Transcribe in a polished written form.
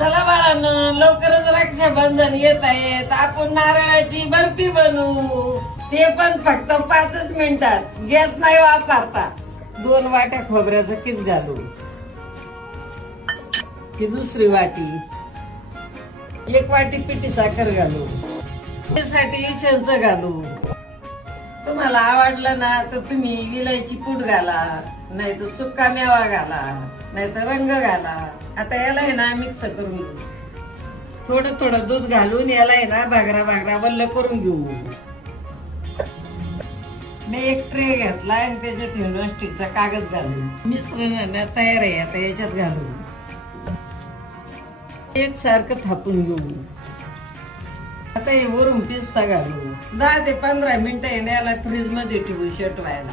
चला बाळांनो, लवकरच रक्षाबंधन येत आहे. आपण नारळाची बर्फी बनवू. ते पण फक्त 5 मिनिटात. गॅस नाही वापरता. 2 वाट्या खोबऱ्याचं किस घालू. ही दुसरी वाटी. 1 वाटी पिठी साखर घालू. त्यासाठी चिंच घालू. तुम्हाला आवडलं ना तर तुम्ही विलायची पूड घाला, नाही तर सुका मेवा घाला, नाही तर रंग घाला. आता याला आहे ना मिक्स करून घेऊ. थोडं थोडं दूध घालून याला आहे ना भागरा वल्ल करून घेऊ. मी एक ट्रे घेतला आणि त्याच्यात नॉनस्टिकचा कागद घालून मिश्रण तयार आहे. आता याच्यात घालू. एक सारखं थापून घेऊ. आता हे वरून पिस्ता घालू. 10 ते 15 मिनिटं याला फ्रीज मध्ये ठेवू शेट व्हायला.